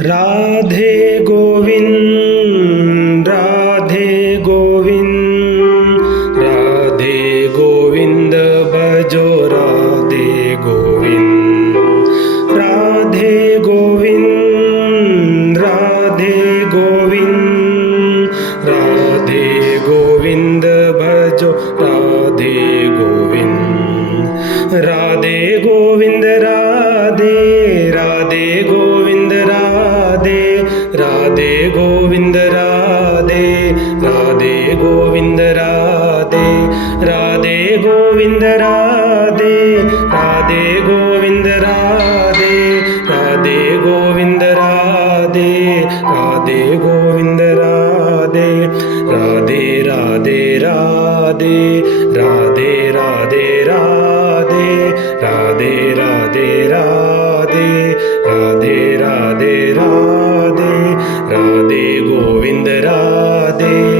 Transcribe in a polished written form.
राधे गोविंद, राधे गोविंद, राधे गोविंद भजो राधे गोविंद, राधे गोविंद, राधे गोविंद, राधे गोविंद भजो राधे गोविंद, राधे गोविंद राधे, राधे गोविंद राधे, राधे गोविंद राधे, राधे गोविंद राधे, राधे गोविंद राधे, राधे गोविंद राधे, राधे गोविंद राधे, राधे गोविंद राधे, राधे राधे राधे, राधे राधे राधे, राधे राधे राधे, राधे राधे राधे, राधे गोविंद राधे।